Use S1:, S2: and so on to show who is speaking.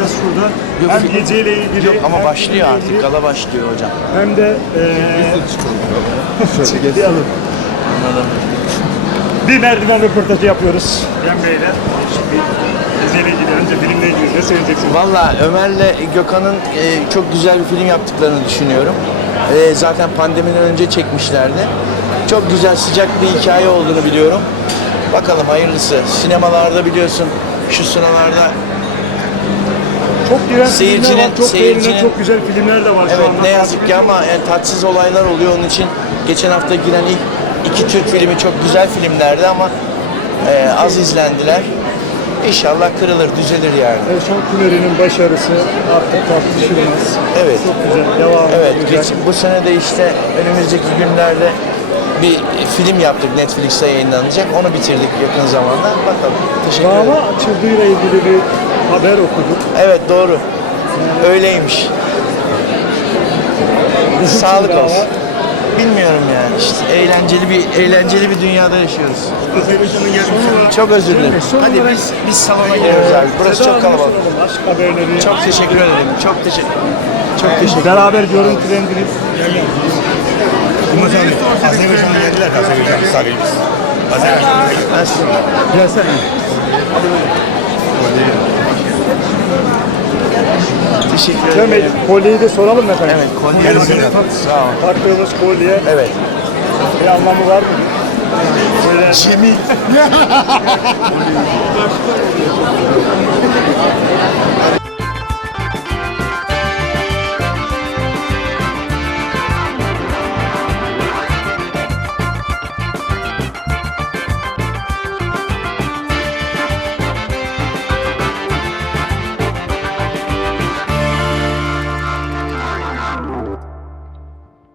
S1: burada.
S2: Yok,
S1: hem
S2: film-
S1: geceyle ilgili
S2: Yok ama başlıyor artık.
S1: ilgili,
S2: Gala başlıyor hocam.
S1: Hem de alın.
S2: Anladım.
S1: Bir merdiven röportajı yapıyoruz. Cem Bey'le. Şimdi ilgili, önce filmle ilgili ne söyleyeceksiniz?
S2: Valla Ömer'le Gökhan'ın e, çok güzel bir film yaptıklarını düşünüyorum. E, zaten pandemiden önce çekmişlerdi. Çok güzel sıcak bir hikaye olduğunu biliyorum. Bakalım hayırlısı. Sinemalarda biliyorsun şu sıralarda
S1: Çok giren
S2: Seyircinin-
S1: filmler var, çok
S2: seyircinin-
S1: beğenilen, çok güzel filmler de var şu
S2: evet
S1: anda.
S2: ne yazık ki ama yani tatsız olaylar oluyor onun için geçen hafta giren ilk iki Türk filmi çok güzel filmlerdi ama e, az izlendiler. İnşallah kırılır, düzelir yani.
S1: Erşan Kuneri'nin başarısı artık tartışılmaz.
S2: Evet.
S1: Çok güzel, devam
S2: Evet, geç, bu sene de işte önümüzdeki günlerde bir film yaptık Netflix'te yayınlanacak. Onu bitirdik yakın zamanda. Bakalım. Teşekkür
S1: Dava
S2: ederim.
S1: açıldığıyla ilgili bir haber okuduk.
S2: Evet doğru. Öyleymiş. Sağlık olsun. Bilmiyorum yani. İşte eğlenceli bir eğlenceli bir dünyada yaşıyoruz. Çok özür dilerim. Hadi biz biz salona giriyoruz abi. Burası çok kalabalık.
S1: Aşk haberleri.
S2: Çok teşekkür ederim. Çok teşekkür. Çok teşekkür.
S1: Beraber görüntülendiniz.
S3: Azerbaycan'a geldiler de Azerbaycan misafirimiz. Azerbaycan'a
S2: Nasıl?
S1: Gelsene.
S2: Teşekkür
S1: Cem Bey,
S2: ederim.
S1: kolyeyi de soralım efendim.
S2: Evet, kolye. Sağ olun.
S1: Taktığınız kolye
S2: Evet.
S1: bir anlamı var mı? Böyle
S2: Cemil.